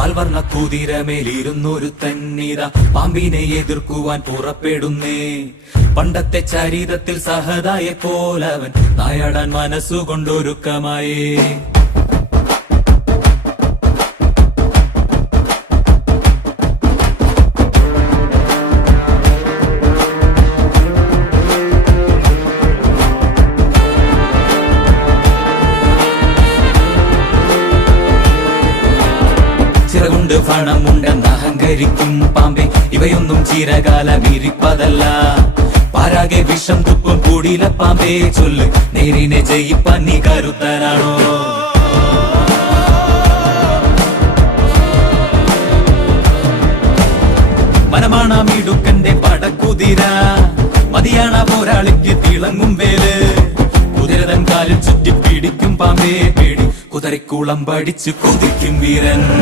പാൽവർണ്ണ കുതിരമേലിരുന്നൊരു തന്നിത പാമ്പിനെ എതിർക്കുവാൻ പുറപ്പെടുന്നേ. പണ്ടത്തെ ചരിതത്തിൽ സഹതായെ പോലവൻ നായാടാൻ മനസ്സുകൊണ്ടൊരുക്കമായേ. ചിറകുണ്ട് പണമുണ്ടെന്ന് അഹങ്കരിക്കും പാമ്പേ, ഇവയൊന്നും ചിരകാലം ഇരിപ്പതല്ല. പാരാകെ വിഷം തുപ്പും കൂടിയില പാമ്പേ, ചൊല്ല് നേരിനെ ജയിപ്പാൻ നീ കരുത്തനാണോ? മനമാണ മിടുക്കന്റെ പടക്കുതിര, മതിയാണ പോരാളിക്ക് തിളങ്ങും വേല്. കുതിരതൻ കാലിൽ ചുറ്റി പിടിക്കും പാമ്പേ പേടി, കുതിരക്കുളം പഠിച്ചു കൊതിക്കും വീരൻ.